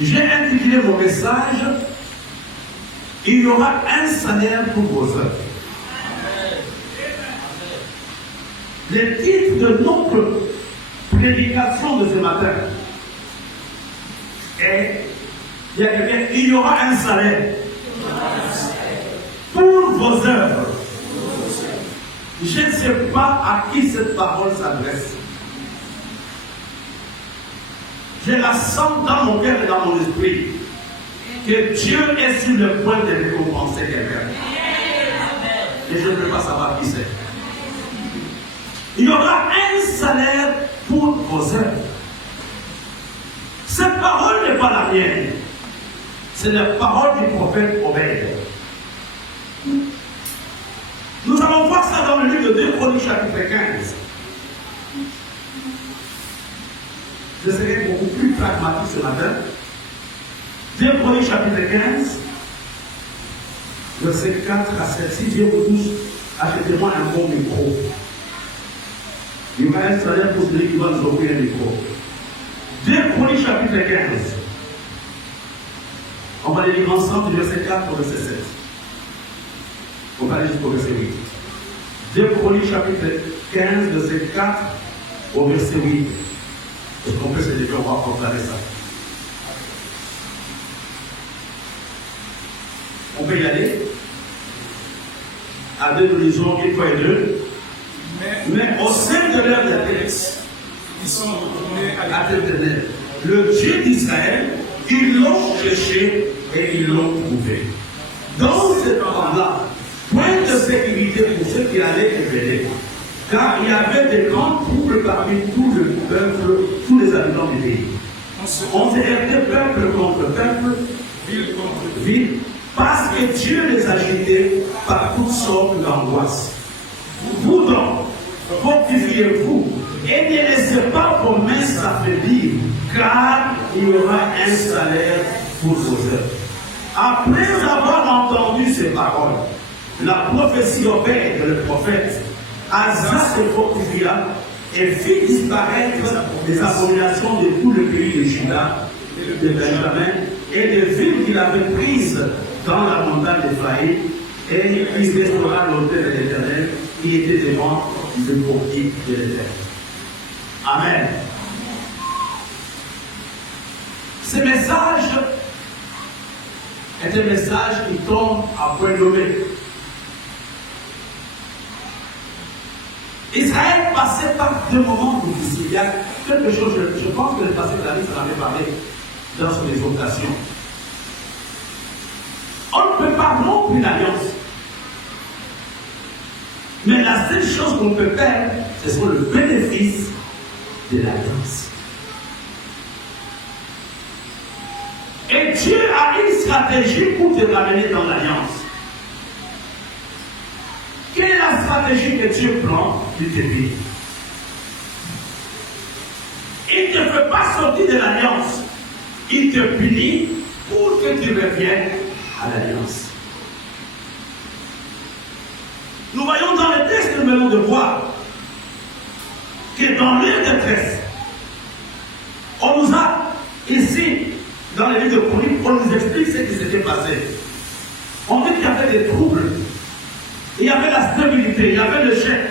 J'ai intitulé mon message « Il y aura un salaire pour vos œuvres ». Le titre de notre prédication de ce matin est « Il y aura un salaire pour vos œuvres ». Je ne sais pas à qui cette parole s'adresse. Je la sens dans mon cœur et dans mon esprit que Dieu est sur le point de récompenser quelqu'un. Et je ne peux pas savoir qui c'est. Il y aura un salaire pour vos œuvres. Cette parole n'est pas la mienne. C'est la parole du prophète Obed. Nous allons voir ça dans le livre de 2 Chroniques chapitre 15. Je serai beaucoup plus pragmatique ce matin. 2 Chroniques chapitre 15, versets 4 à 7. Si Dieu vous touche, achetez-moi un bon micro. Il y aura un salaire pour celui qui va nous offrir un micro. 2 Chroniques chapitre 15. On va les lire ensemble du verset 4 au verset 7. On va aller jusqu'au verset 8. 2 Chroniques chapitre 15, verset 4 au verset 8. Est-ce qu'on peut se lever, on va proclamer ça. On peut y aller. À deux, nous lisons une fois et deux. Mais au sein de leur détresse, ils sont retournés à l'Éternel, le Dieu d'Israël. Ils l'ont cherché et ils l'ont trouvé. Dans ce temps-là, point de sécurité pour ceux qui allaient et venaient. Car il y avait des grands troubles parmi tout le peuple, tous les habitants du pays. On s'est heurté peuple contre peuple, ville contre ville, parce que Dieu les agitait par toutes sortes d'angoisses. Vous donc, fortifiez-vous et ne laissez pas vos mains s'affaiblir, car il y aura un salaire pour vos œuvres. Après avoir entendu ces paroles, la prophétie Obed, le prophète, Asa se fortifia et fit disparaître les abominations de tout le pays de Juda, de Benjamin et des villes qu'il avait prises dans la montagne d'Ephraïm, et il restaura l'autel de l'Éternel qui était devant le portique de l'Éternel. Amen. Ce message est un message qui tombe à point nommé. Israël passait par deux moments difficiles. Il y a quelque chose, je pense que le passé de la vie, ça en avait parlé dans son exhortation. On ne peut pas rompre une alliance. Mais la seule chose qu'on peut faire, c'est sur le bénéfice de l'alliance. Et Dieu a une stratégie pour te ramener dans l'alliance. Quelle est la stratégie que Dieu prend du pays? Il ne te fait pas sortir de l'alliance. Il te punit pour que tu reviennes à l'alliance. Nous voyons dans le texte que nous venons de voir que dans leur détresse, on nous a ici, dans les livres de Chroniques, on nous explique ce qui s'était passé. On dit qu'il y avait des troubles. Il y avait la stabilité, il y avait le chef.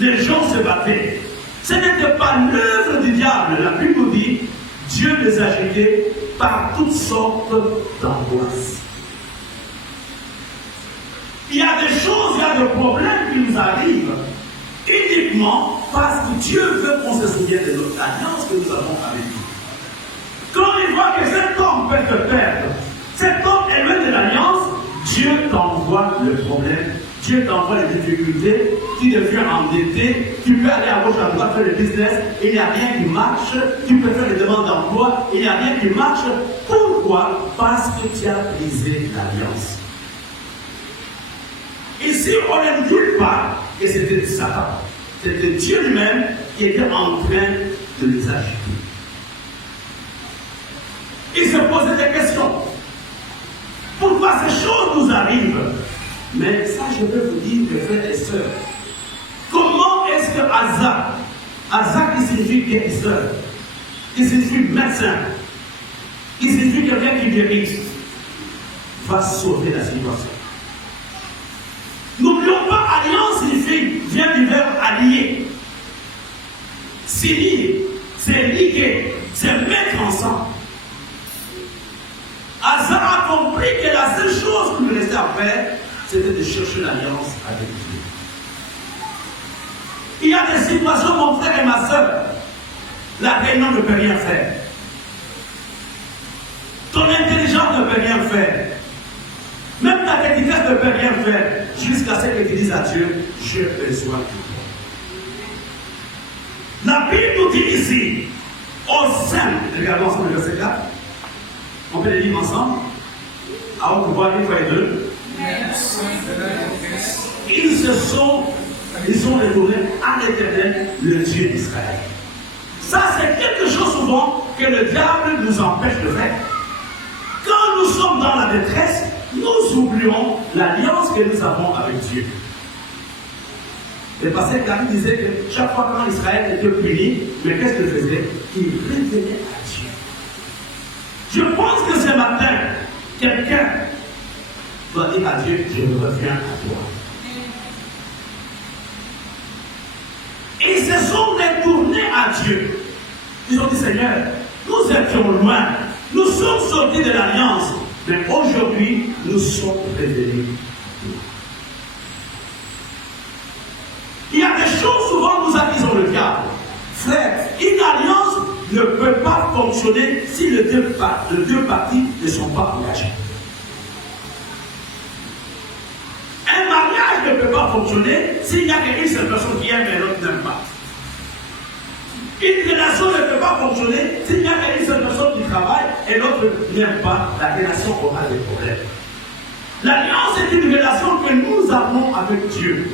Les gens se battaient. Ce n'était pas l'œuvre du diable. La Bible nous dit, Dieu les agitait par toutes sortes d'angoisses. Il y a des choses, il y a des problèmes qui nous arrivent uniquement parce que Dieu veut qu'on se souvienne de notre alliance que nous avons avec lui. Quand il voit que cet homme peut te perdre, cet homme est loin de l'alliance, Dieu t'envoie le problème, Dieu t'envoie les difficultés, tu deviens endetté, tu peux aller à gauche à droite faire le business, il n'y a rien qui marche, tu peux faire des demandes d'emploi, il n'y a rien qui marche. Pourquoi? Parce que tu as brisé l'alliance. Ici, on ne dit pas que c'était Satan. C'était Dieu lui-même qui était en train de les agiter. Il se posait des questions. Pourquoi ces choses nous arrivent? Mais ça, je veux vous dire, mes frères et sœurs, comment est-ce que Asa qui signifie guérisseur, qui signifie médecin, quelqu'un qui mérite va sauver la situation. N'oublions pas, alliance signifie, vient du verbe allier. S'unir, c'est liguer, c'est mettre ensemble. Asa a compris que la seule chose qu'il lui restait à faire, c'était de chercher l'alliance avec Dieu. Il y a des situations, mon frère et ma soeur, la réunion ne peut rien faire. Ton intelligence ne peut rien faire. Même ta dédicace ne peut rien faire. Jusqu'à ce que tu dises à Dieu, j'ai besoin de toi. La Bible nous dit ici, au sein, regardons ensemble le verset 4. On peut les lire ensemble. À haute voix, une fois et deux. Ils sont retournés à l'Éternel, le Dieu d'Israël. Ça, c'est quelque chose souvent que le diable nous empêche de faire. Quand nous sommes dans la détresse, nous oublions l'alliance que nous avons avec Dieu. Le pasteur David disait que chaque fois que Israël était puni, mais qu'est-ce qu'il faisait? Il revenait à Dieu. Je pense que ce matin, quelqu'un doit dire à Dieu, je reviens à toi. Ils se sont retournés à Dieu. Ils ont dit, Seigneur, nous étions loin, nous sommes sortis de l'alliance, mais aujourd'hui, nous sommes revenus. Il y a des choses souvent nous accusons le diable. Frère, une alliance ne peut pas fonctionner si les deux parties ne sont pas engagées. Un mariage ne peut pas fonctionner s'il n'y a qu'une seule personne qui aime et l'autre n'aime pas. Une relation ne peut pas fonctionner s'il n'y a qu'une seule personne qui travaille et l'autre n'aime pas. La relation aura des problèmes. L'alliance est une relation que nous avons avec Dieu.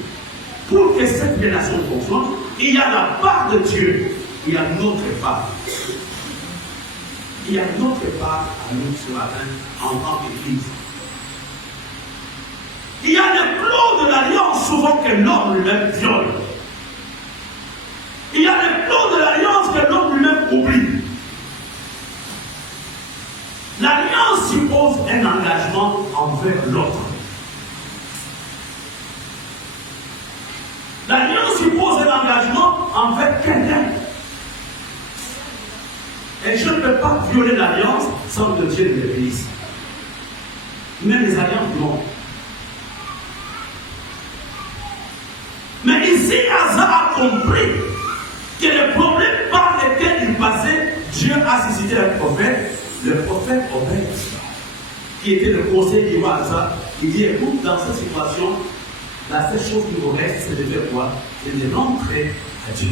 Pour que cette relation fonctionne, il y a la part de Dieu, il y a notre part. Il y a notre part à nous ce matin en tant qu'Église. Il y a des plans de l'alliance souvent que l'homme lui-même viole. Il y a des plans de l'alliance que l'homme lui-même oublie. L'alliance suppose un engagement envers l'autre. L'alliance suppose un engagement envers quelqu'un. Et je ne peux pas violer l'alliance sans que Dieu ne le bénisse. Même les alliances du monde. Mais ici, Asa a compris que le problème par lequel il passait, Dieu a suscité un prophète, le prophète Obed, qui était le conseiller du roi Asa. Il dit, écoute, dans cette situation, la seule chose qui vous reste, c'est de faire quoi? C'est de rentrer à Dieu.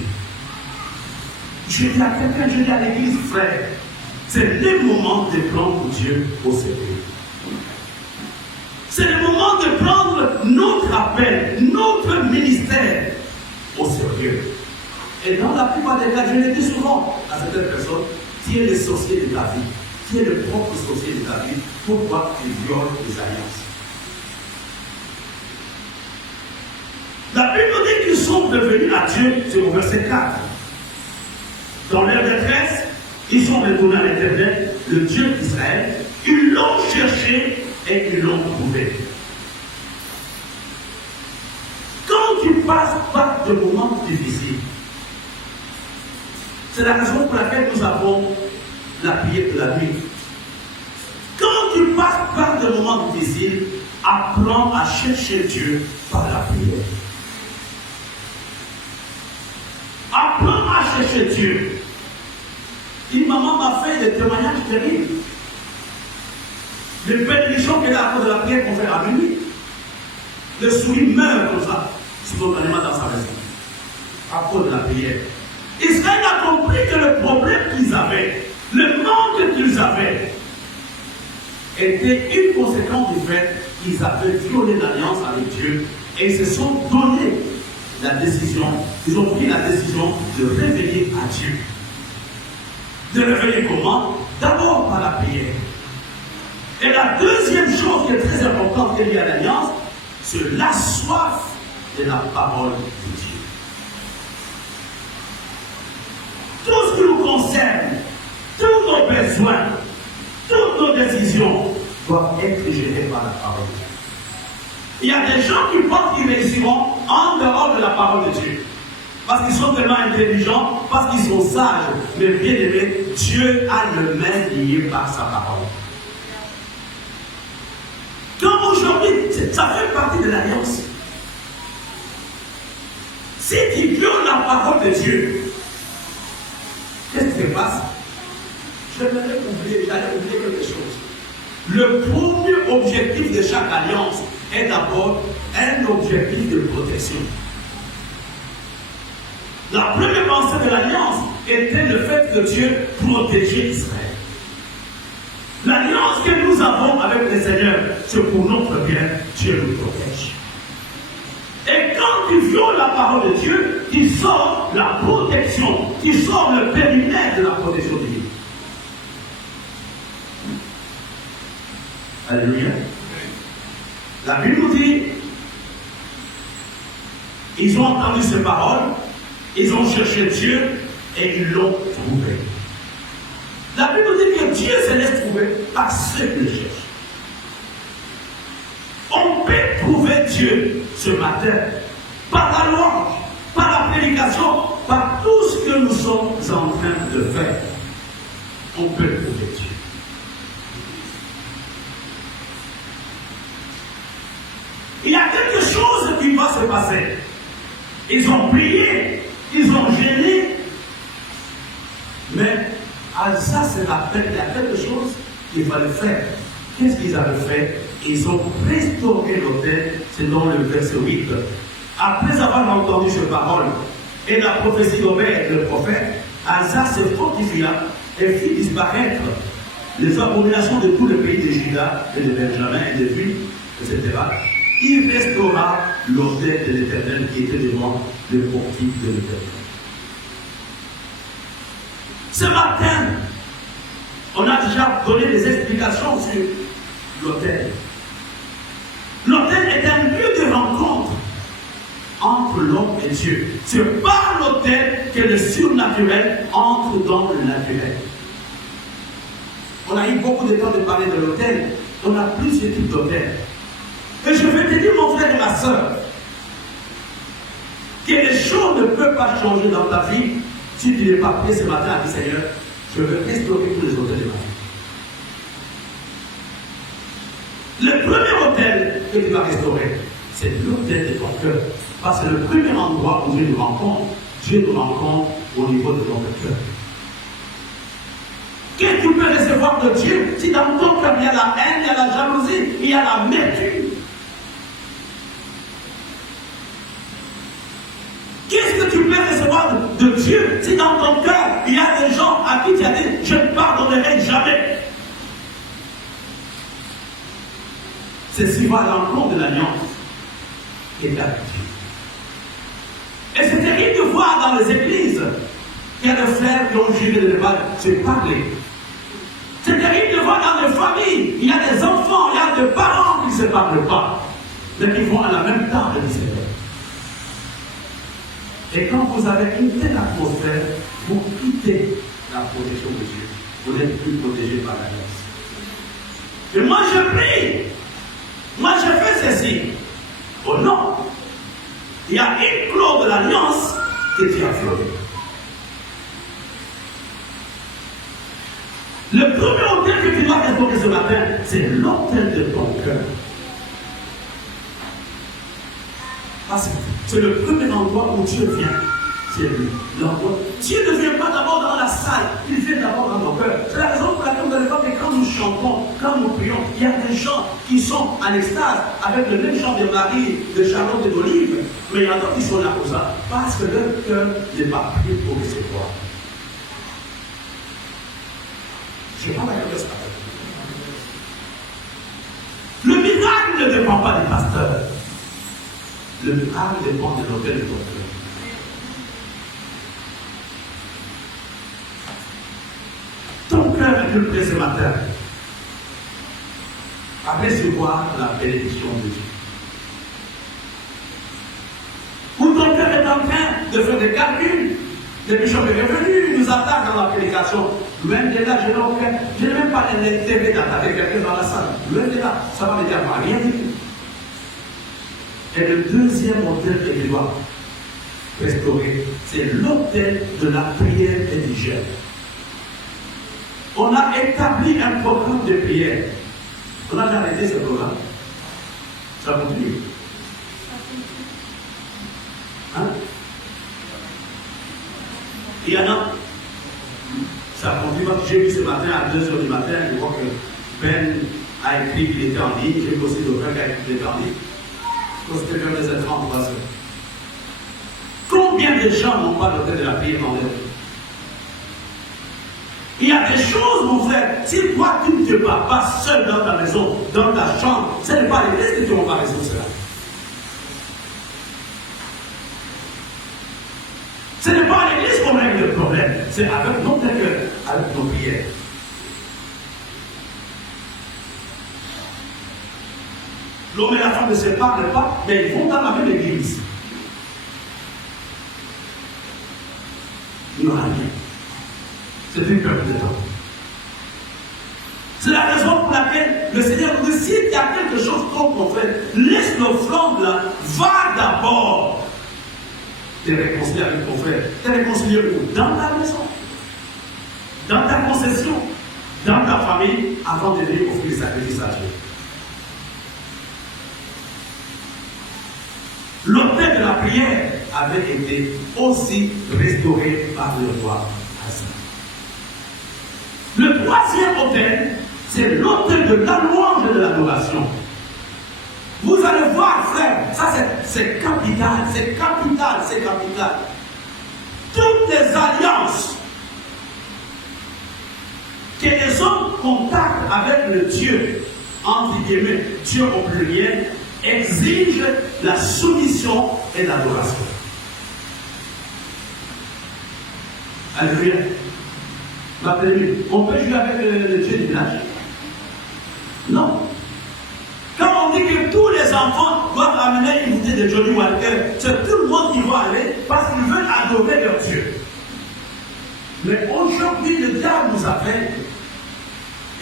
Je dis à quelqu'un, je dis à l'église, frère, c'est le moment de prendre Dieu au sérieux. C'est le moment de prendre notre appel, notre ministère au sérieux. Et dans la plupart des cas, je le dis souvent à certaines personnes, tu es le sorcier de ta vie, tu es le propre sorcier de ta vie, pourquoi tu violes les alliances? La Bible dit qu'ils sont devenus à Dieu, c'est au verset 4. Dans leur détresse, ils sont retournés à l'Éternel, le Dieu d'Israël. Ils l'ont cherché et ils l'ont trouvé. Quand tu passes par de moments difficiles, c'est la raison pour laquelle nous avons la prière de la nuit. Quand tu passes par de moments difficiles, apprends à chercher Dieu par la prière. Apprends à chercher Dieu. Une maman m'a fait des témoignages terribles. Les bénédictions qu'elle a à cause de la prière qu'on fait à minuit. Le souris meurt comme ça, spontanément dans sa maison, à cause de la prière. Israël a compris que le problème qu'ils avaient, le manque qu'ils avaient, était une conséquence du fait qu'ils avaient violé l'alliance avec Dieu et ils se sont donné la décision, ils ont pris la décision de réveiller à Dieu. De réveiller comment? D'abord par la prière. Et la deuxième chose qui est très importante liée à l'alliance, c'est la soif de la parole de Dieu. Tout ce qui nous concerne, tous nos besoins, toutes nos décisions doivent être gérées par la parole de Dieu. Il y a des gens qui pensent qu'ils réussiront en dehors de la parole de Dieu. Parce qu'ils sont tellement intelligents, parce qu'ils sont sages. Mais bien aimé, Dieu a le main lié par sa parole. Comme aujourd'hui, ça fait partie de l'alliance. Si tu violes la parole de Dieu, qu'est-ce qui se passe? J'allais oublier quelque chose. Le premier objectif de chaque alliance est d'abord un objectif de protection. La première pensée de l'alliance était le fait que Dieu protégeait Israël. L'alliance que nous avons avec le Seigneur, c'est pour notre bien, Dieu nous protège. Et quand tu violes la parole de Dieu, tu sors la protection, tu sors le périmètre de la protection divine. Alléluia. La Bible nous dit, ils ont entendu ces paroles, ils ont cherché Dieu et ils l'ont trouvé. La Bible nous dit que Dieu se laisse trouver par ceux qui le cherchent. On peut trouver Dieu ce matin par la louange, par la prédication, par tout ce que nous sommes en train de faire. On peut trouver Dieu. Il y a quelque chose qui va se passer. Ils ont prié, ils ont gêné, mais ça se rappelle, il y a quelque chose qu'il fallait faire. Qu'est-ce qu'ils avaient fait? Ils ont restauré l'autel, c'est dans le verset 8. Après avoir entendu ces paroles et la prophétie d'Obed, le prophète, Asa se fortifia et fit disparaître les abominations de tout le pays de Juda et de Benjamin et de Juda, etc. Il restaura l'autel de l'Éternel qui était devant le portique de l'Éternel. Ce matin, on a déjà donné des explications sur l'autel. L'autel est un lieu de rencontre entre l'homme et Dieu. C'est par l'autel que le surnaturel entre dans le naturel. On a eu beaucoup de temps de parler de l'autel. On a plusieurs types d'autels. Et je vais te dire, mon frère et ma soeur, que les choses ne peuvent pas changer dans ta vie si tu n'es pas prêt ce matin à dire, Seigneur, je veux restaurer tous les autels de ma vie. Le premier autel que tu vas restaurer, c'est l'autel de ton cœur. Parce que c'est le premier endroit où Dieu nous rencontre. Dieu nous rencontre au niveau de notre cœur. Qu'est-ce que tu peux recevoir de Dieu si dans ton cœur il y a la haine, il y a la jalousie, il y a l'amertume? Qu'est-ce que tu peux recevoir de Dieu si dans ton cœur il y a des gens à qui tu as dit je ne pardonnerai jamais? C'est ce qui va à l'encontre de l'alliance et de la Dieu. Et c'est terrible de voir dans les églises qu'il y a des frères qui ont juré de ne pas se parler. C'est terrible de voir dans les familles, il y a des enfants, il y a des parents qui ne se parlent pas, mais qui vont à la même table du Seigneur. Et quand vous avez une telle atmosphère, vous quittez la protection de Dieu. Vous n'êtes plus protégé par l'alliance. Et moi je prie, moi je fais ceci. Oh non, il y a une clause de l'alliance que tu as violée. Le premier autel que tu dois restaurer ce matin, c'est l'autel de ton cœur. Parce que c'est le premier endroit où Dieu vient. C'est lui. Dieu ne vient pas d'abord dans la salle, il vient d'abord dans nos cœurs. C'est la raison pour laquelle vous allez voir que quand nous chantons, quand nous prions, il y a des gens qui sont en extase avec le même chant de Marie, de Charlotte et d'Olive, mais il y en a d'autres qui sont là pour ça, parce que leur cœur n'est pas pris pour recevoir. Je ne sais pas d'accord ça. Le miracle ne dépend pas des pasteurs. Le miracle dépend de l'autel de ton cœur. Ton cœur est prêt ce matin à recevoir la bénédiction de Dieu. Ou ton cœur est en train de faire des calculs. Le bishop est revenu, il nous attaque dans la prédication. Même de là, je n'ai même pas l'intérêt d'attaquer quelqu'un dans la salle. Loin de là, ça va me dire rien du tout. Et le deuxième hôtel qu'il doit restaurer, c'est l'hôtel de la prière indigène. On a établi un programme de prière. On a arrêté ce programme. Ça continue. Hein? Il y en a. Ça continue. J'ai vu ce matin à 2h du matin, je vois que Ben a écrit qu'il était en ligne. J'ai vu aussi d'autres qui a écrit qu'il était en ligne. C'était vers les 33 heures. Combien de gens n'ont pas l'hôtel de la prière dans leur vie? Il y a des choses, mon frère, si toi tu ne te bats pas seul dans ta maison, dans ta chambre, ce n'est pas l'église que tu vas résoudre cela. Ce n'est pas à l'église qu'on règle le problème, c'est avec notre cœur, avec nos prières. L'homme et la femme ne se parlent pas, mais ils vont dans la même église. Il n'y aura rien. C'est une perte de temps. C'est la raison pour laquelle le Seigneur nous dit, s'il y a quelque chose contre ton frère, laisse l'offrande là, va d'abord te réconcilier avec ton frère. Te réconcilier où? Dans ta maison, dans ta concession, dans ta famille, avant de venir offrir le sacrifice à Dieu. L'autel de la prière avait été aussi restauré par le roi Asa. Le troisième autel, c'est l'autel de la louange et de l'adoration. Vous allez voir, frère, ça c'est capital, c'est capital, c'est capital. Toutes les alliances que les hommes contactent avec le Dieu, entre guillemets, Dieu au pluriel, exigent la soumission et l'adoration. Alléluia. On peut jouer avec le Dieu du village? Non. Quand on dit que tous les enfants doivent amener une bouteille de Johnny Walker, c'est tout le monde qui va aller parce qu'ils veulent adorer leur Dieu. Mais aujourd'hui, le diable nous appelle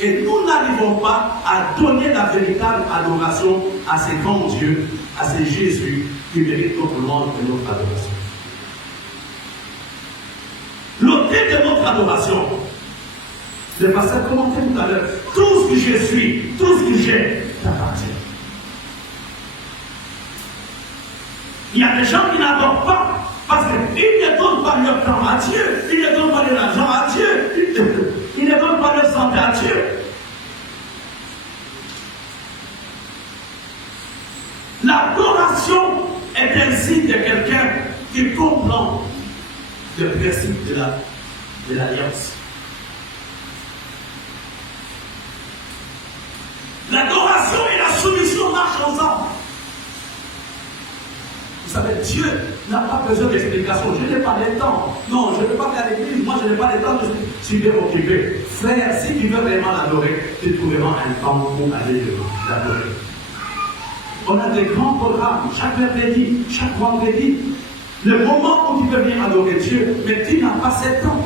et nous n'arrivons pas à donner la véritable adoration à ces grands dieux, à ces Jésus qui méritent notre louange et notre adoration. L'autel de notre adoration, le pasteur commentait tout à l'heure, tout ce que je suis, tout ce que j'ai, t'appartient. Il y a des gens qui n'adorent pas parce qu'ils ne donnent pas leur temps à Dieu, ils ne donnent pas leur argent à Dieu, ils ne donnent pas leur santé à Dieu. L'adoration est un signe de quelqu'un qui comprend le principe de l'alliance. L'adoration et la soumission marchent ensemble. Vous savez, Dieu n'a pas besoin d'explication. Je n'ai pas le temps. Non, je ne vais pas aller à l'église. Moi, je n'ai pas le temps. Je suis bien occupé. Frère, si tu veux vraiment l'adorer, tu trouveras un temps pour aller l'adorer. On a des grands programmes, chaque mercredi, chaque vendredi. Le moment où tu peux venir adorer Dieu, mais tu n'as pas ce temps.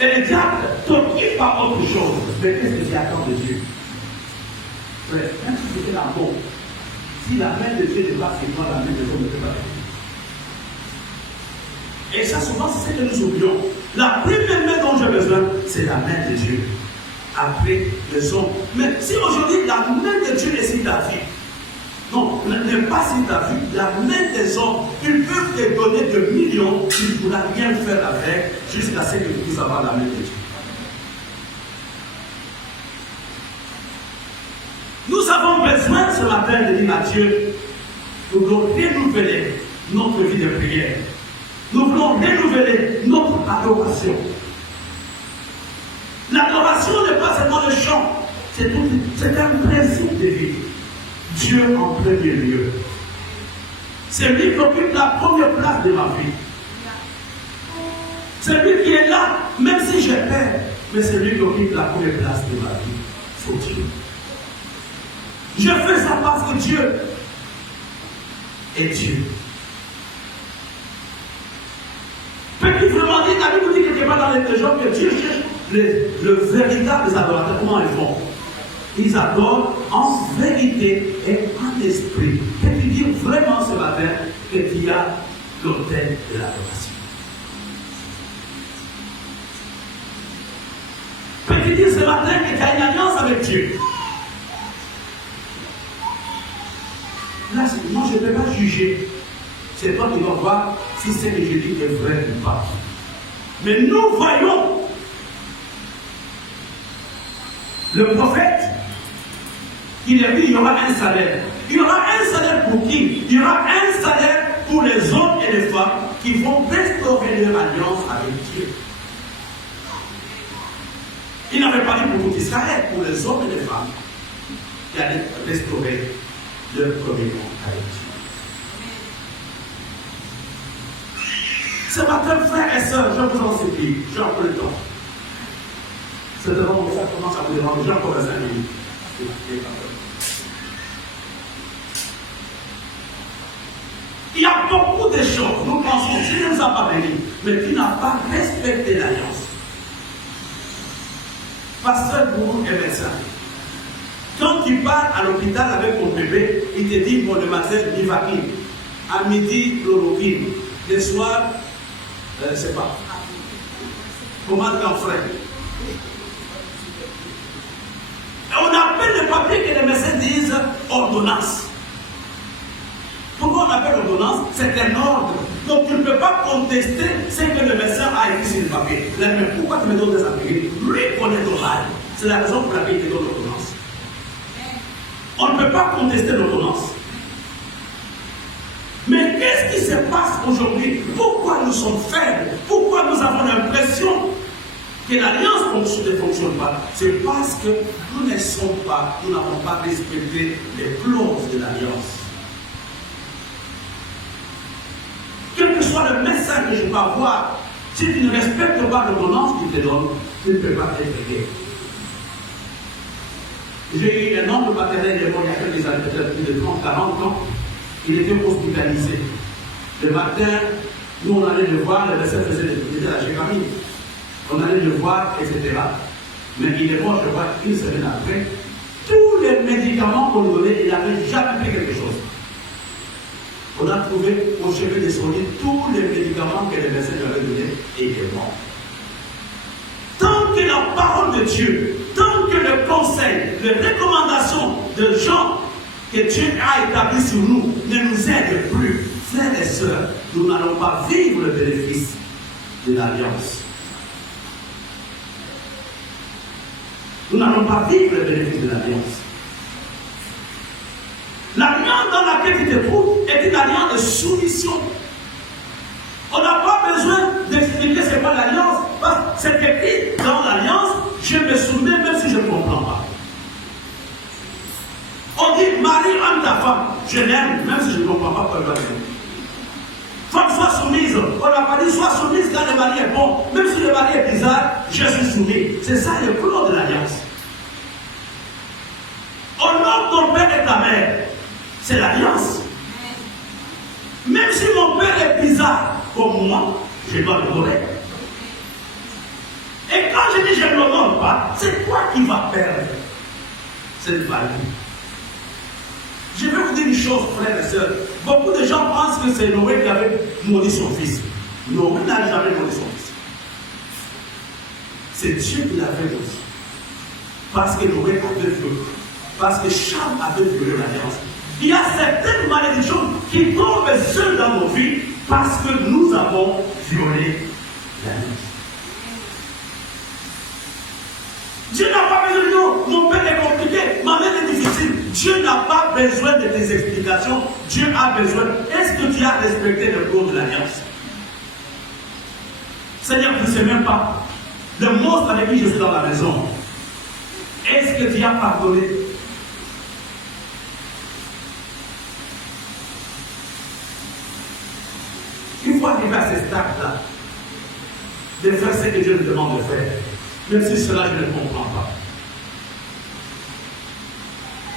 Et le diable t'occupe par autre chose. Mais qu'est-ce que tu attends de Dieu? Frère, même si c'était la bombe, si la main de Dieu dépasse sur toi, la main de Dieu ne peut pas. Et ça, souvent, c'est ce que nous oublions. La première main dont j'ai besoin, c'est la main de Dieu. Après, les hommes. Mais si aujourd'hui, la main de Dieu est sur ta vie, non, n'est pas sur ta vie, la main des hommes, ils peuvent te donner de millions, tu ne pourras rien faire avec, jusqu'à ce que tu puisses avoir la main de Dieu. Nous avons besoin ce matin de dire à Dieu, nous voulons renouveler notre vie de prière. Nous voulons renouveler notre adoration. L'adoration n'est pas seulement le chant, c'est un principe de vie. Dieu en premier lieu. C'est lui qui occupe la première place de ma vie. C'est lui qui est là, même si j'ai peur, mais c'est lui qui occupe la première place de ma vie. C'est Dieu. Je fais ça parce que Dieu est Dieu. Peut-il vraiment dire, la Bible dit quelque part dans les gens que Dieu cherche le véritable adorateur, comment ils font? Ils adorent en vérité et en esprit. Peux-tu dire vraiment ce matin que tu as l'autel de l'adoration? Peux-tu dire ce matin que tu as une alliance avec Dieu? Là, moi, je ne peux pas juger. C'est toi qui dois voir si ce que je dis est vrai ou pas. Mais nous voyons le prophète, il a dit il y aura un salaire. Il y aura un salaire pour qui? Il y aura un salaire pour les hommes et les femmes qui vont restaurer leur alliance avec Dieu. Il n'avait pas dit pour tout Israël, pour les hommes et les femmes qui allaient restaurer leur communion avec Dieu. Ce matin, frères et sœurs, je vous en supplie, j'ai un peu le temps. C'est devant ça commence à vous déranger, j'ai encore 5 minutes. Il y a beaucoup de choses, nous pensons, Dieu ne nous a pas bénis, mais qui n'a pas respecté l'alliance. Pasteur Bourou est médecin. Quand tu pars à l'hôpital avec ton bébé, il te dit, bon, le matin, Livaquine, à midi, chloroquine, le soir, je ne sais pas, comment t'en ferais? On appelle le papier que les médecins disent ordonnance. Pourquoi on appelle ordonnance? C'est un ordre. Donc tu ne peux pas contester ce que le médecin a écrit sur le papier. Mais pourquoi tu me donnes des papiers? Lui connaît ton mal. C'est la raison pour laquelle il te donne l'ordonnance. On ne peut pas contester l'ordonnance. Mais qu'est-ce qui se passe aujourd'hui? Pourquoi nous sommes faibles? Pourquoi nous avons l'impression que l'alliance ne fonctionne pas? C'est parce que nous n'avons pas respecté les clauses de l'alliance. Quel que soit le médecin que je peux avoir, si tu ne respectes pas l'ordonnance qu'il te donne, tu ne peux pas être aidé. J'ai eu un homme maternel il y a quelques années, peut-être plus de 30-40 ans, il était hospitalisé. Le matin, nous on allait le voir, le médecin faisait la chégamie. On allait le voir, etc. Mais il est mort, je crois, une semaine après. Tous les médicaments qu'on lui donnait, il n'avait jamais fait quelque chose. On a trouvé au chevet des solides tous les médicaments que les médecins lui avaient donnés et il est mort. Tant que la parole de Dieu, tant que le conseil, les recommandations de gens que Dieu a établi sur nous ne nous aident plus, frères et sœurs, nous n'allons pas vivre le bénéfice de l'alliance. Nous n'allons pas vivre le bénéfice de l'alliance. L'alliance dans laquelle tu te trouves est une alliance de soumission. On n'a pas besoin d'expliquer c'est quoi l'alliance, parce que c'est écrit dans l'alliance, je me soumets même si je ne comprends pas. On dit, Marie, aime ta femme, je l'aime, même si je ne comprends pas pourquoi elle va l'aimer. Femme, sois soumise. On n'a pas dit, sois soumise quand le mari est bon, même si le mari est bizarre, je suis soumis. C'est ça le plan de l'alliance. Honore ton père et ta mère. C'est l'alliance. Même si mon père est bizarre comme moi, je dois l'honorer. Et quand je dis je ne l'honore pas, c'est quoi qui va perdre cette valeur? Je vais vous dire une chose, frères et sœurs. Beaucoup de gens pensent que c'est Noé qui avait maudit son fils. Noé n'a jamais maudit son fils. C'est Dieu qui l'avait maudit. Parce que Noé avait violé. Parce que Cham avait violé l'alliance. Il y a certaines malédictions qui tombent seules dans nos vies parce que nous avons violé l'alliance. Dieu n'a pas besoin de nous. Mon père est compliqué, ma mère est difficile. Dieu n'a pas besoin de tes explications. Dieu a besoin. Est-ce que tu as respecté le code de l'alliance? Seigneur, tu ne sais même pas. Le monstre avec qui je suis dans la maison, est-ce que tu as pardonné? Il faut arriver à ce stade-là de faire ce que Dieu nous demande de faire. Même si cela, je ne comprends pas.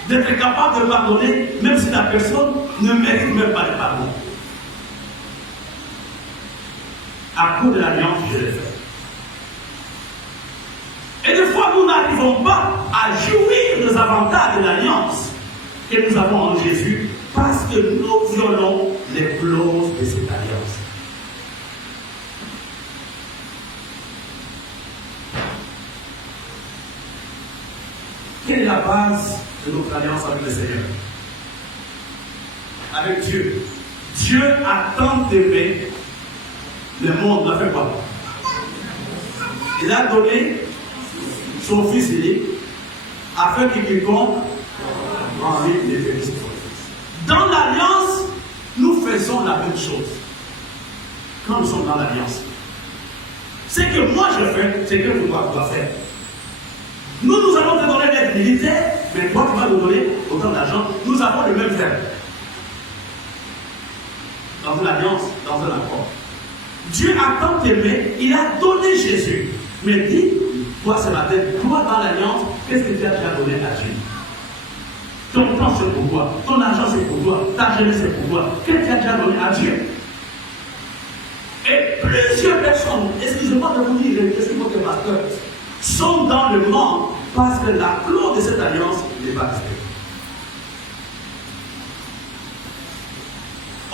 D'être capable de pardonner, même si la personne ne mérite même pas le pardon. À cause de l'alliance, je l'ai fait. comme nous n'arrivons pas à jouir des avantages de l'alliance que nous avons en Jésus, parce que nous violons les clauses de cette alliance. Quelle est la base de notre alliance avec le Seigneur? Avec Dieu. Dieu a tant aimé le monde, il a fait quoi? Il a donné son Fils unique afin qu'il quiconque en lui les bénisse. Dans l'alliance, nous faisons la même chose. Quand nous sommes dans l'alliance, ce que moi je fais, c'est que toi tu dois faire. Nous allons te donner l'aide militaire, mais toi tu vas nous donner autant d'argent. Nous avons le même verbe. Dans une alliance, dans un accord. Dieu a tant aimé, il a donné Jésus. Mais dis, toi ce matin, toi dans l'alliance, qu'est-ce que tu as déjà donné à Dieu? Ton temps c'est pour toi, ton argent c'est pour toi, ta jeunesse c'est pour toi. Qu'est-ce que tu as déjà donné à Dieu? Et plusieurs personnes, excusez-moi de vous dire, je suis votre pasteur, sont dans le monde parce que la clause de cette alliance n'est pas respectée.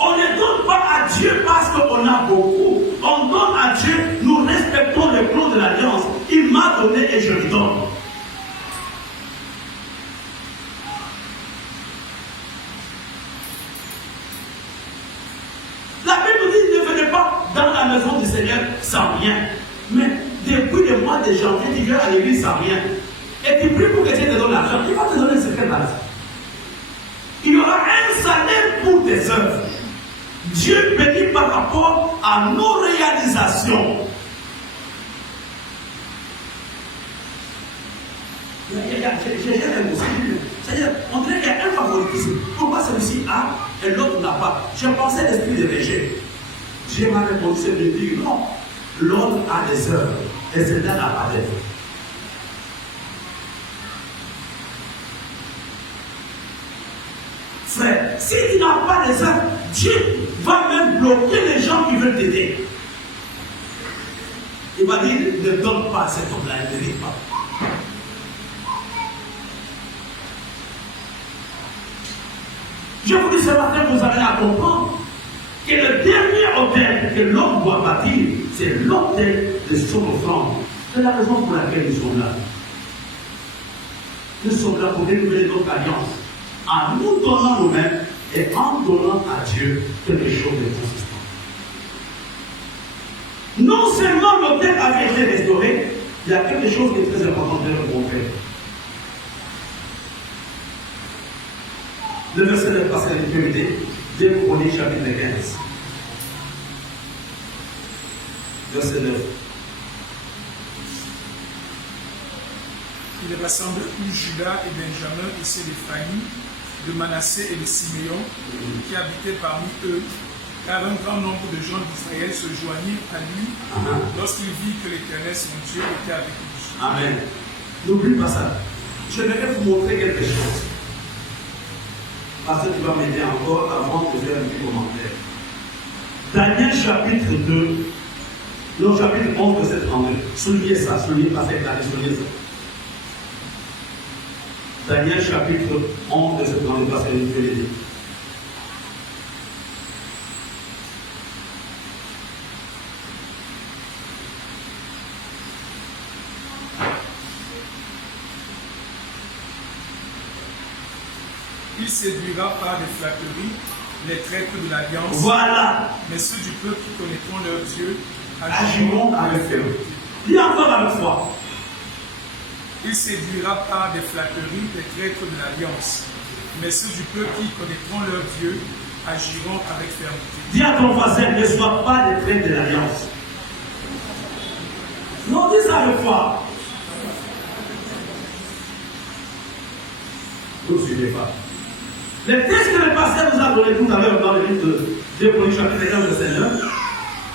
On ne donne pas à Dieu parce qu'on a beaucoup. On donne à Dieu, nous respectons les clauses de l'alliance. Il m'a donné et je lui donne. La Bible dit, ne venez pas dans la maison du Seigneur sans rien. Mais depuis le mois de janvier, tu viens à l'église sans rien. Et tu pries pour que Dieu te donne l'argent. Il va te donner ce qu'elle base. Il y aura un salaire pour tes œuvres. Dieu bénit par rapport à nos réalisations. C'est-à-dire, on dirait qu'il y a un favoritisme. Pourquoi celui-ci a et l'autre n'a pas? Je pensais l'esprit de rejet. Dieu m'a répondu, c'est de dire non. L'autre a des œuvres et celui-là n'a pas d'œuvres. Frère, si tu n'as pas les œuvres, Dieu va même bloquer les gens qui veulent t'aider. Il va dire, ne donne pas à cet homme-là, ne mérite pas. Je vous dis ce matin, vous allez à comprendre que le dernier hôtel que l'homme doit bâtir, c'est l'hôtel de son offrande. C'est la raison pour laquelle nous sommes là. Nous sommes là pour renouveler notre alliance, en nous donnant nous-mêmes et en donnant à Dieu quelque chose de consistant. Non seulement l'hôtel avait été restauré, il y a quelque chose qui est très important de le montrer. Le verset de passer à l'éphémérité, 2 Chroniques chapitre 15. Verset 9. Il rassemblait tout Judas et Benjamin et ceux d'Éphraïm, de Manassé et de Siméon, qui habitaient parmi eux, car un grand nombre de gens d'Israël se joignirent à lui lorsqu'il vit que l'Éternel, son Dieu, était avec lui. Amen. N'oublie pas ça. Je vais vous montrer quelque chose. Parce que tu vas m'aider encore avant de faire un petit commentaire. Daniel chapitre 2, non, chapitre 11, verset 32. Soulignez ça, soulignez pas cette année, soulignez ça. Daniel chapitre 11, verset 32, parce que je vais le dire. Il séduira par des flatteries les traîtres de l'alliance. Voilà. Mais ceux du peuple qui connaîtront leur Dieu agiront avec eux. Dis encore avec foi. Il séduira par des flatteries les traîtres de l'alliance. Mais ceux du peuple qui connaîtront leur Dieu agiront avec fermeté. Dis à ton voisin, ne sois pas les traîtres de l'alliance. Non, dis ça avec foi. Vous ne suivez pas. Le texte que le pasteur nous a donné tout à l'heure dans le livre de 2 Chroniques chapitre 15, verset 9,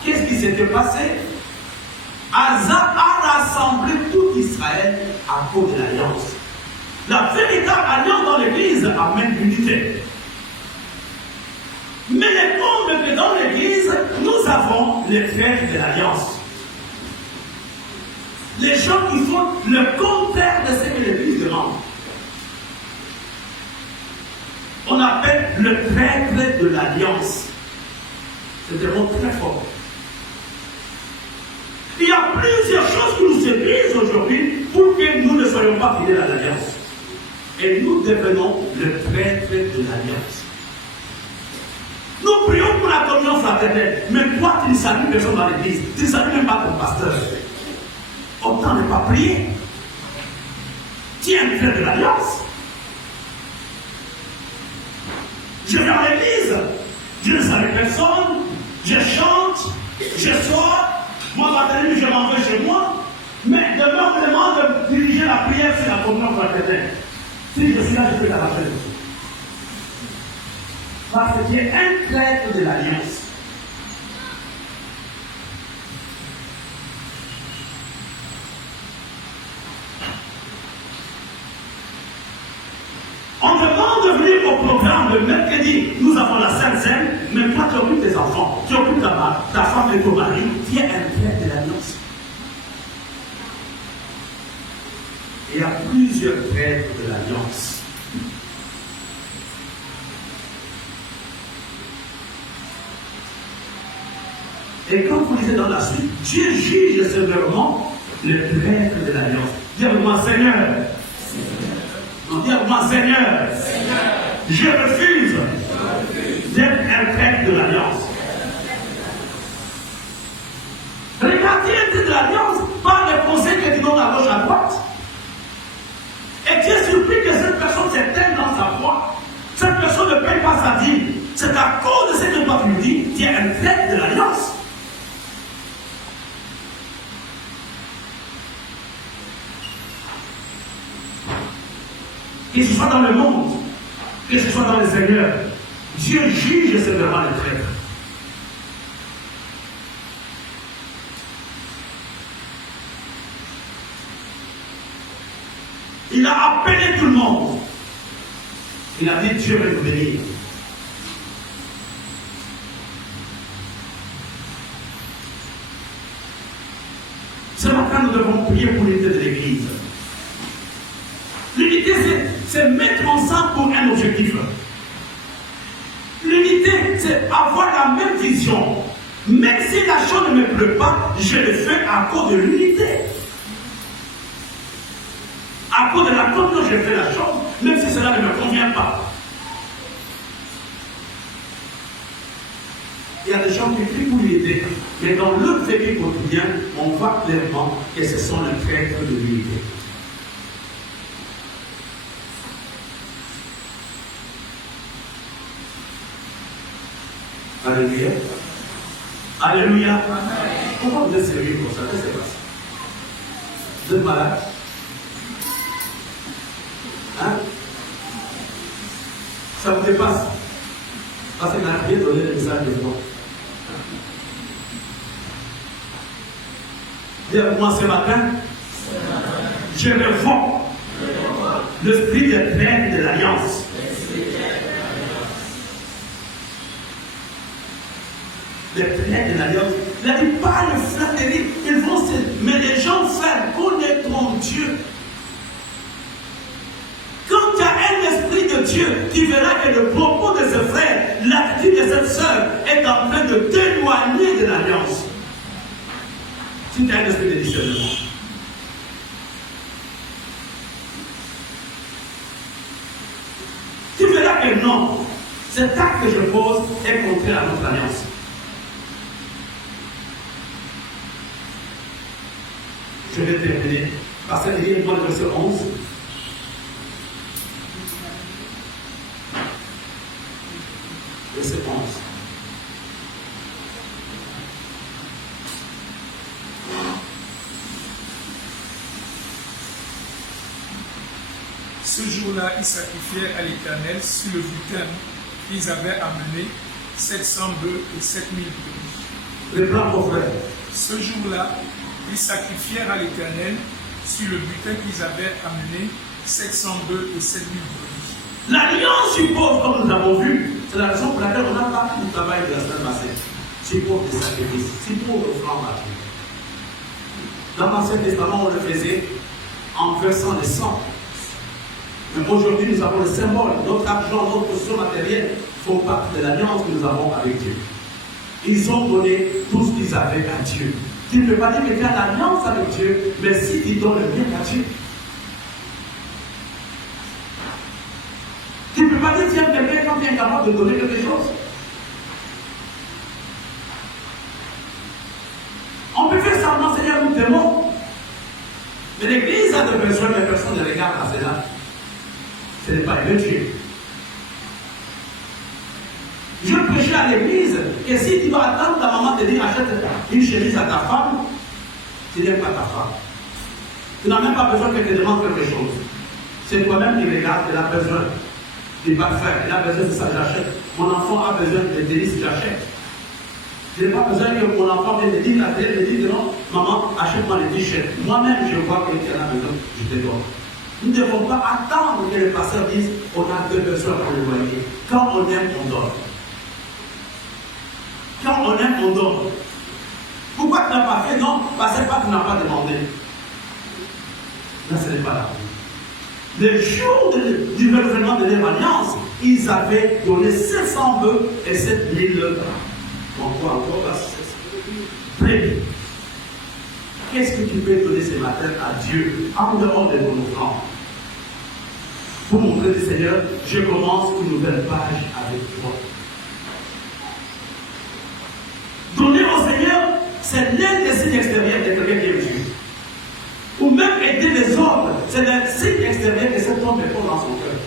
qu'est-ce qui s'était passé? Asa a rassemblé tout Israël à cause de l'alliance. La véritable alliance dans l'église amène l'unité. Mais les comptes que dans l'église, nous avons les frères de l'alliance. Les gens qui font le contraire de ce que l'Église demande. On appelle le traître de l'alliance. C'est un mot très fort. Il y a plusieurs choses qui nous séduisent aujourd'hui pour que nous ne soyons pas fidèles à l'alliance. Et nous devenons le traître de l'alliance. Nous prions pour la communion fraternelle, mais toi tu ne salues personne dans l'église, tu ne salues même pas ton pasteur. Autant ne pas prier. Tu es un traître de l'alliance. Je viens à l'église, je ne salue personne, je chante, je sors, moi je m'en vais chez moi, mais demain on me demande de diriger la prière sur la communion fraternelle. Si je suis là, je peux t'arracher. Parce qu'il y a un traître de l'alliance. On demande de venir au programme de mercredi. Nous avons la Sainte Seine, mais toi tu occupes tes enfants, tu occupes ta femme et ton mari. Tu es un traître de l'alliance. Il y a plusieurs traîtres de l'alliance. Et quand vous lisez dans la suite, Dieu juge sévèrement le traître de l'alliance. Dis avec moi, Seigneur. Dis avec moi, Seigneur. Je refuse d'être un traître de l'alliance. Regardez un traître de l'alliance par les conseils que tu donnes à gauche à droite. Et tu es surpris que cette personne s'éteigne dans sa foi. Cette personne ne paye pas sa dîme. C'est à cause de ce que toi tu lui dis, tu es un traître de l'alliance. Que ce soit dans le monde, que ce soit dans le Seigneur, Dieu juge sévèrement les traîtres. Il a appelé tout le monde. Il a dit Dieu va nous bénir. Ce matin, nous devons prier pour l'unité de l'Église. L'unité, c'est mettre ensemble pour un objectif. L'unité, c'est avoir la même vision. Même si la chose ne me plaît pas, je le fais à cause de l'unité. À cause de la communion, je fais la chose, même si cela ne me convient pas. Il y a des gens qui prient pour l'unité, mais dans leur vécu quotidien, on voit clairement que ce sont les traîtres de l'unité. Alléluia. Alléluia. Pourquoi vous êtes sérieux pour ça? Qu'est-ce qui se passe? Vous êtes malade? Hein? Ça vous dépasse? Parce qu'il n'a rien donné le message de moi. Dis avec moi ce matin, je révoque l'esprit de traître de l'alliance. Les traîtres de l'alliance. Il a dit pas le flatterie. Ils vont se. Mais les gens frères connaîtront Dieu. Quand tu as un esprit de Dieu, tu verras que le propos de ce frère, l'attitude de cette sœur est en train de t'éloigner de l'alliance. Si tu as un esprit de discernement. Tu verras que non, cet acte que je pose est contraire à notre alliance. Je vais terminer par cette ligne, le verset 11. Verset 11. Ce jour-là, ils sacrifiaient à l'Éternel sur le butin qu'ils avaient amené 700 bœufs et 7000 brebis. Le plan pour frère. Ce jour-là, ils sacrifièrent à l'Éternel sur le butin qu'ils avaient amené 700 bœufs et 7000 brebis. L'alliance suppose, comme nous avons vu, c'est la raison pour laquelle on a parlé du travail de la semaine passée. Suppose des sacrifices, suppose offrande à Dieu. Dans l'Ancien Testament, on le faisait en versant le sang. Mais aujourd'hui, nous avons le symbole. Notre argent, notre position matérielle font partie de l'alliance que nous avons avec Dieu. Ils ont donné tout ce qu'ils avaient à Dieu. Tu ne peux pas dire que tu as l'alliance avec Dieu, mais si tu donnes rien à Dieu. Tu ne peux pas dire que tu aimes quelqu'un quand tu es capable de donner quelque chose. On peut faire semblant, Seigneur, nous t'aimons. Mais l'Église a des besoins, mais personne ne regarde à cela. Ce n'est pas le Dieu. Je prêchais à l'église que si tu dois attendre ta maman te dire achète une chemise à ta femme, tu n'aimes pas ta femme. Tu n'as même pas besoin qu'elle te demande quelque chose. C'est toi-même qui regarde, elle a besoin du parfum, elle a besoin de ça, j'achète. Mon enfant a besoin de délices, j'achète. Je n'ai pas besoin que mon enfant vienne me dire, la télé me dise non, maman, achète-moi les t-shirts. Moi-même, je vois que tu en as besoin, je te donne. Nous ne devons pas attendre que le pasteur dise on a deux besoins pour le loyer. Quand on aime, on donne. Quand on aime, on donne. Pourquoi tu n'as pas fait? Non, parce que tu n'as pas demandé. Là, ce n'est pas là. Le jour du renouvellement de leur alliance, ils avaient donné 700 bœufs et 7000 encore prémis. Qu'est-ce que tu peux donner ce matin à Dieu en dehors de ton offrande? Pour montrer au Seigneur, je commence une nouvelle page avec toi. Donner au Seigneur, c'est l'un des signes extérieurs de quelqu'un qui aime Dieu. Ou même aider les autres, c'est un signe extérieur que cet homme répond dans son cœur.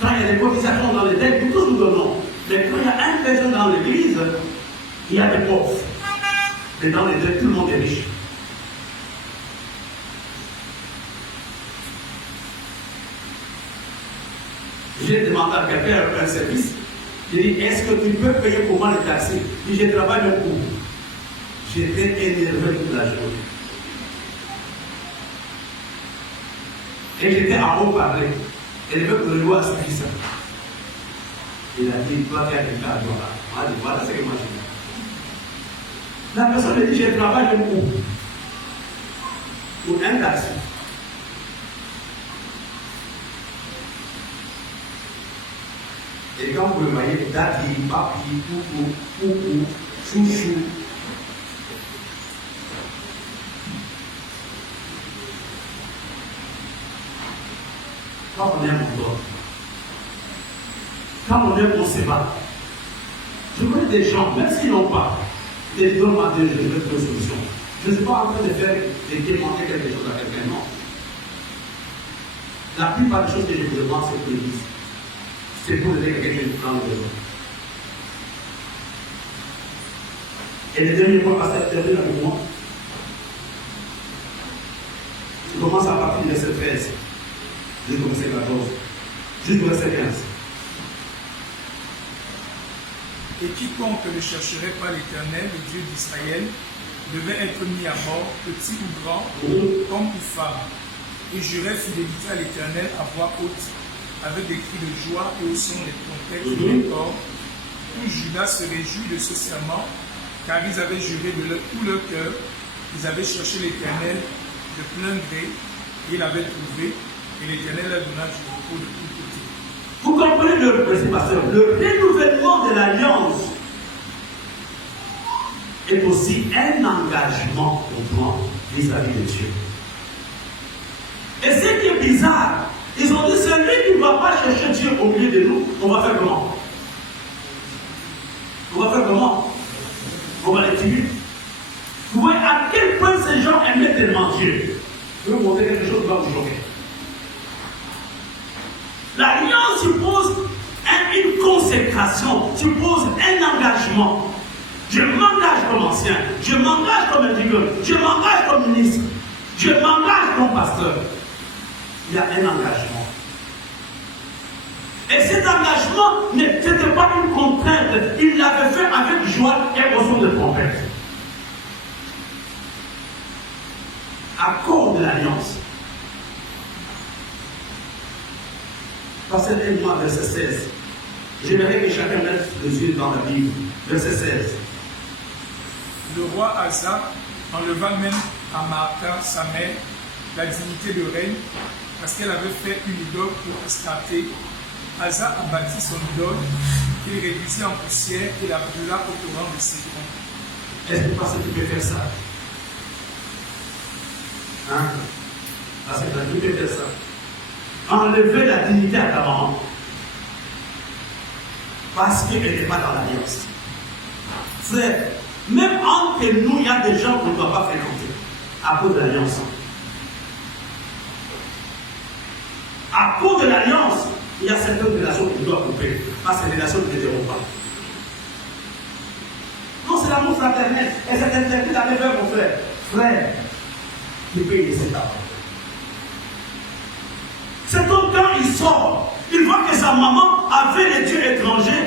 Quand il y a des cotisations dans les dettes, nous tous nous donnons. Mais quand il y a un besoin dans l'église, il y a des pauvres. Et dans les dettes, tout le monde est riche. J'ai demandé à quelqu'un un service. J'ai dit, est-ce que tu peux payer pour moi le taxi? Il dit, je travaille le coup. J'étais énervé toute la journée. Et j'étais à haut parler. Et le peuple de loi a suivi ça. Il a dit, toi qui as quelqu'un à toi. On a dit, voilà ce que moi j'ai dit. La personne me dit, je travaille le coup. Pour un taxi. Et quand vous le voyez, dadi, papi, coucou, chouchou. Quand on aime, on donne. Quand on aime, on se bat. Je connais des gens, même s'ils n'ont pas, ils disent à Dieu, je vais trouver une solution. Je ne suis pas en train de faire et demander quelque chose à quelqu'un, non. La plupart des choses que je vous demande, c'est pour l'Église. C'est pour aider quelqu'un qui prend le besoin. Et le dernier point, pasteur, termine avec moi. Je commence à partir du verset 13, jusqu'au verset 14, jusqu'au verset 15. Et quiconque ne chercherait pas l'Éternel, le Dieu d'Israël, devait être mis à mort, petit ou grand, homme ou femme, et jurait fidélité à l'Éternel à voix haute, avec des cris de joie et au son des trompettes et des corps. Tout Judas se réjouit de ce serment, car ils avaient juré de tout leur cœur, ils avaient cherché l'Éternel de plein gré, et ils l'avaient trouvé, et l'Éternel leur donna du repos de tous côtés. Vous comprenez le principe, pasteur? Le renouvellement de l'alliance est aussi un engagement pour toi vis-à-vis de Dieu. Et ce qui est bizarre, ils ont dit, celui qui ne va pas chercher Dieu au milieu de nous, on va faire comment? On va faire comment? On va les tuer. Vous voyez à quel point ces gens aimaient tellement Dieu. Je vais vous montrer quelque chose qui va vous choquer. L'alliance suppose une consécration, suppose un engagement. Je m'engage comme ancien, je m'engage comme individuel, je m'engage comme ministre, je m'engage comme pasteur. Il y a un engagement. Et cet engagement n'était pas une contrainte. Il l'avait fait avec joie et au son de trompette. Accord de l'alliance. Passez avec moi verset 16. J'aimerais que chacun mette les yeux dans la Bible. Verset 16. Le roi Asa enleva même à Maaka, sa mère, la dignité de reine, parce qu'elle avait fait une idole pour Astarté. Asa abattit son idole, qu'il réduisit en poussière et la brûla au torrent de Cédron. Est-ce que parce que tu peux faire ça? Hein? Parce que tu peux faire ça. Enlever la dignité à ta maman. Parce qu'elle n'est pas dans l'alliance. Frère, même entre nous, il y a des gens qu'on ne doit pas fréquenter à cause de l'alliance. À cause de l'alliance, il y a certaines relations qu'on doit couper. Parce que les relations ne t'aideront pas. Non, c'est l'amour fraternel. Et c'est interdit d'aller vers mon frère. Frère, tu peux y laisser ta part. C'est donc quand il sort, il voit que sa maman avait les dieux étrangers.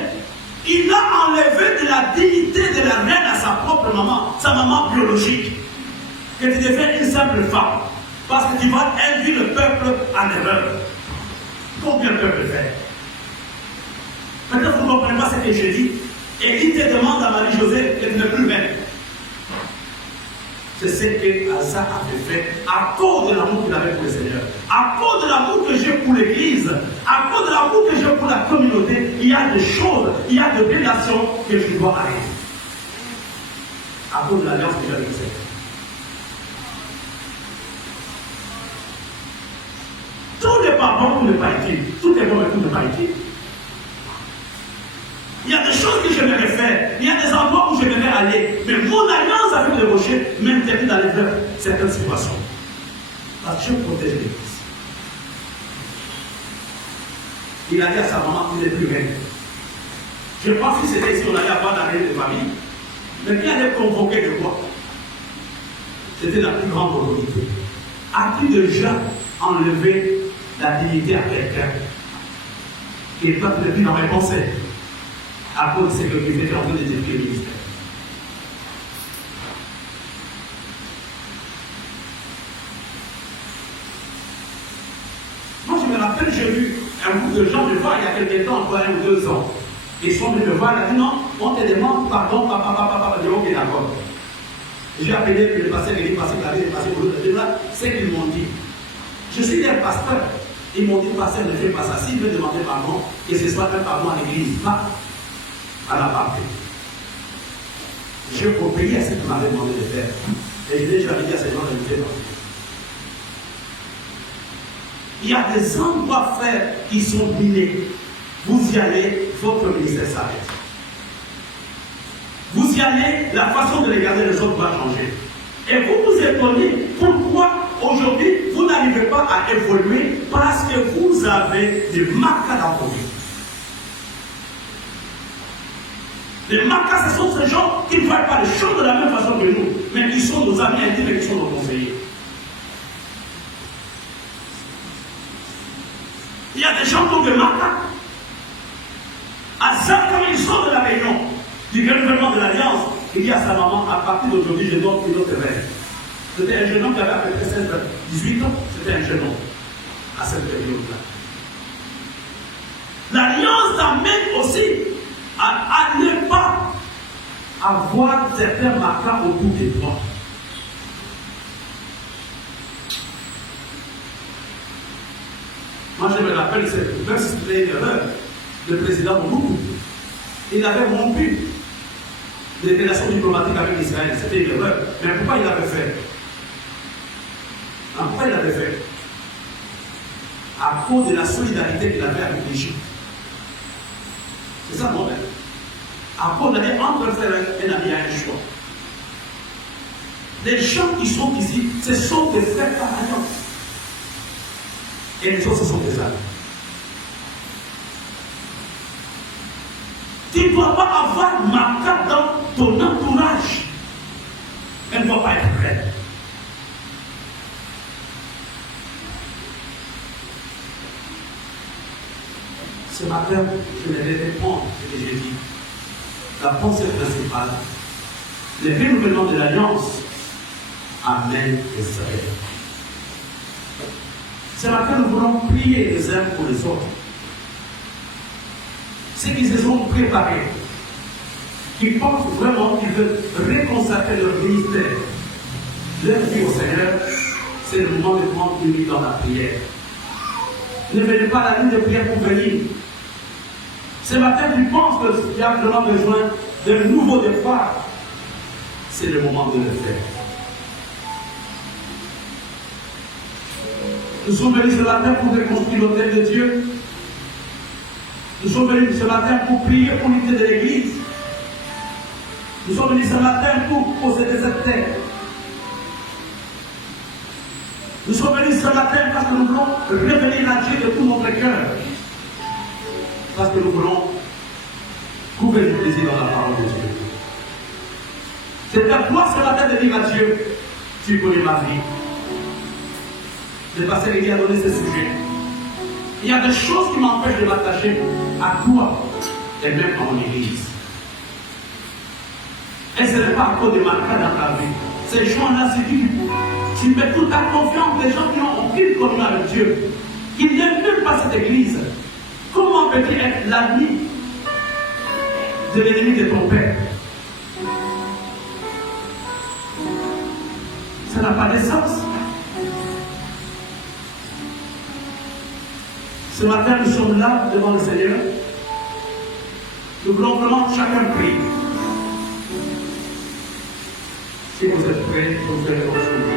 Il a enlevé de la dignité de la reine à sa propre maman, sa maman biologique. Que tu deviens une simple femme. Parce que tu vas induire le peuple à l'erreur. Combien le peuple fait? Maintenant, vous ne comprenez pas ce que je dis. Et il te demande à Marie-Josée que tu ne plus même. C'est ce que Asa avait fait à cause de l'amour qu'il avait pour le Seigneur. À cause de l'amour que j'ai pour l'Église, à cause de l'amour que j'ai pour la communauté, il y a des choses, il y a des relations que je dois arrêter. À cause de l'alliance que j'ai avec le Seigneur. Tout n'est pas bon pour ne pas être. Tout est bon pour ne pas être. Il y a des choses que j'aimerais faire. Il y a des endroits où j'aimerais aller. Mais mon alliance avec le rocher m'interdit d'aller vers certaines situations. Parce que je protège l'Église. Il a dit à sa maman qu'il n'est plus reine. Je pense que c'était ici, on allait avoir la reine de famille. Mais qui allait convoquer de quoi? C'était la plus grande autorité. À qui de gens enlever la dignité à quelqu'un qui n'est pas depuis dans mes pensées? À cause de ce que vous êtes en train de dire le ministère. Moi, je me rappelle, j'ai vu un groupe de gens me voir il y a quelques temps, encore 1 ou 2 ans. Ils sont venus me voir, ils ont dit non, on te demande pardon, papa, je dis ok, d'accord. J'ai appelé le pasteur, il dit, pasteur, il passé pour l'autre. C'est ce qu'ils m'ont dit. Je suis un pasteur. Ils m'ont dit, pasteur, ne fais pas ça. S'il veut demander pardon, que ce soit un pardon à l'église, pas à la partie. J'ai obéi à ce qu'il m'avait demandé de faire. Et je l'ai déjà dit à ces gens de me faire. Il y a des endroits, frères, qui sont minés. Vous y allez, votre ministère s'arrête. Vous y allez, la façon de regarder les autres va changer. Et vous vous étonnez pourquoi aujourd'hui vous n'arrivez pas à évoluer parce que vous avez des marques dans vos vies. Les marques, ce sont ces gens qui ne voient pas les choses de la même façon que nous, mais qui sont nos amis intimes et qui sont nos conseillers. Il y a des gens qui ont des marques. À ça, quand ils sortent de la réunion du renouvellement de l'Alliance, il dit à sa maman, à partir d'aujourd'hui, je donne une autre règle. C'était un jeune homme qui avait à peu près 16, 18 ans, c'était un jeune homme à cette période-là. L'Alliance t'amène aussi à ne pas avoir certains marquants autour de toi. Moi, je me rappelle, même si c'était une erreur, le président Mobutu, il avait rompu les relations diplomatiques avec Israël. C'était une erreur. Mais pourquoi il l'avait fait? Pourquoi il l'avait fait? À cause de la solidarité qu'il avait avec l'Égypte. C'est ça mon père. À cause de entre faire un ami à un choix. Les gens qui sont ici, ce sont des frères par alliance. Et les autres, ce sont des amis. Tu ne dois pas avoir ma carte dans ton entourage. Elle ne doit pas être prête. Ce matin, je vais répondre à ce que j'ai dit. La pensée principale, le renouvellement de l'Alliance amène Israël. Ce matin, nous voulons prier les uns pour les autres. ceux qui se sont préparés, qui pensent vraiment qu'ils veulent réconsacrer leur ministère, leur vie au Seigneur, c'est le moment de prendre une minute dans la prière. Ne venez pas à la nuit de prière pour venir. Ce matin, tu penses qu'il y a vraiment besoin d'un nouveau départ. C'est le moment de le faire. Nous sommes venus ce matin pour reconstruire l'autel de Dieu. Nous sommes venus ce matin pour prier pour l'unité de l'Église. Nous sommes venus ce matin pour posséder cette terre. Nous sommes venus ce matin parce que nous voulons revenir à Dieu de tout notre cœur. Parce que nous voulons trouver le plaisir dans la parole de Dieu. C'est à toi ce matin de dire à Dieu, tu connais ma vie. Le pasteur Elie a donné ce sujet. Il y a des choses qui m'empêchent de m'attacher à toi et même à mon Église. Et ce n'est pas à cause de ma cas dans ta vie. Ces gens-là, c'est qui tu mets toute ta confiance des gens qui n'ont aucune communion avec Dieu, qui n'aiment même pas cette Église. Comment peux-tu être l'ami de l'ennemi de ton Père? Ça n'a pas de sens. Ce matin, nous sommes là devant le Seigneur. Nous voulons vraiment chacun prier. Si vous êtes prêts, vous faites votre